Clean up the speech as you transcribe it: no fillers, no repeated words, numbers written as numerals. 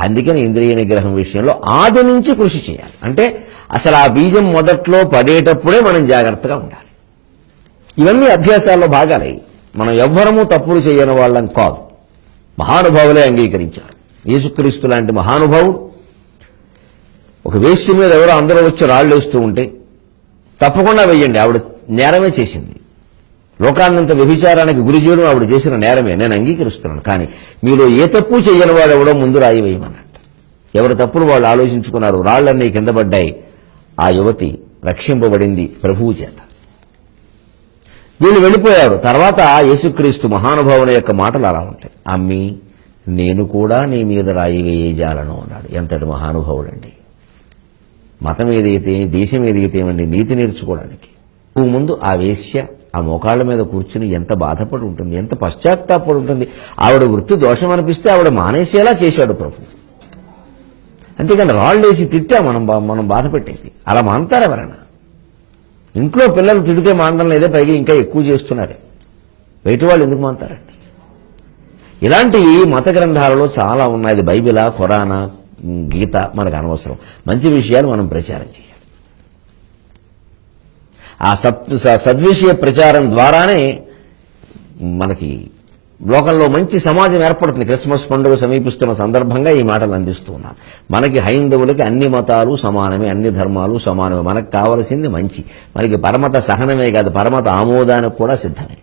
అందుకని ఇంద్రియ నిగ్రహం విషయంలో ఆది నుంచి కృషి చేయాలి. అంటే అసలు ఆ బీజం మొదట్లో పడేటప్పుడే మనం జాగ్రత్తగా ఉండాలి. ఇవన్నీ అభ్యాసాల్లో భాగాలే. మనం ఎవ్వరము తప్పులు చేయని వాళ్ళం కాదు. మహానుభావులే అంగీకరించారు. యేసుక్రీస్తు లాంటి మహానుభావుడు ఒక వేశ్య మీద ఎవరో అందరూ వచ్చి రాళ్ళు వేస్తూ ఉంటే తప్పకుండా వెయ్యండి, ఆవిడ నేరమే చేసింది, లోకాన్నంత వ్యభిచారానికి గురి చేయడం ఆవిడ చేసిన నేరమే, నేను అంగీకరిస్తున్నాను. కానీ మీలో ఏ తప్పు చేయని వాడు ఎవడో ముందు రాయి వేయమన్నట్టు. ఎవరి తప్పులు వాళ్ళు ఆలోచించుకున్నారు, రాళ్లన్నీ కింద పడ్డాయి. ఆ యువతి రక్షింపబడింది ప్రభువు చేత. వీళ్ళు వెళ్ళిపోయారు. తర్వాత యేసుక్రీస్తు మహానుభావుని యొక్క మాటలు అలా ఉంటాయి. అమ్మి నేను కూడా నీ మీద రాయి వేయజాలను అన్నాడు. ఎంతటి మహానుభావుడండి. మతం ఏదైతే, దేశం ఏదైతే ఏమండి, నీతి నేర్చుకోవడానికి ముందు ఆ వేశ్య ఆ మోకాళ్ళ మీద కూర్చుని ఎంత బాధపడి ఉంటుంది, ఎంత పశ్చాత్తాపడి ఉంటుంది. ఆవిడ వృత్తి దోషం అనిపిస్తే ఆవిడ మానేసేలా చేశాడు ప్రభు. అంతేకాని రాళ్ళేసి తిట్టా మనం బాధ పెట్టేది. అలా మానతారు ఎవరైనా? ఇంట్లో పిల్లలు తిడితే మానడం లేదే, పైగా ఇంకా ఎక్కువ చేస్తున్నారే. బయట వాళ్ళు ఎందుకు మానతారండి? ఇలాంటివి మత గ్రంథాలలో చాలా ఉన్నాయి. బైబిలా, ఖురానా, గీత మనకు అనవసరం. మంచి విషయాలు మనం ప్రచారం చేయాలి. ఆ సద్విషయ ప్రచారం ద్వారానే మనకి లోకంలో మంచి సమాజం ఏర్పడుతుంది. క్రిస్మస్ పండుగ సమీపిస్తున్న సందర్భంగా ఈ మాటలు అందిస్తూ ఉన్నాను. మనకి హైందవులకి అన్ని మతాలు సమానమే, అన్ని ధర్మాలు సమానమే. మనకు కావలసింది మంచి. మనకి పరమత సహనమే కాదు, పరమత ఆమోదానికి కూడా సిద్ధమే.